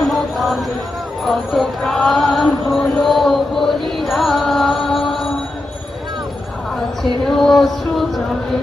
মানবতায় কত প্রাণ হলো বলিদান। আছে অশ্রু জলে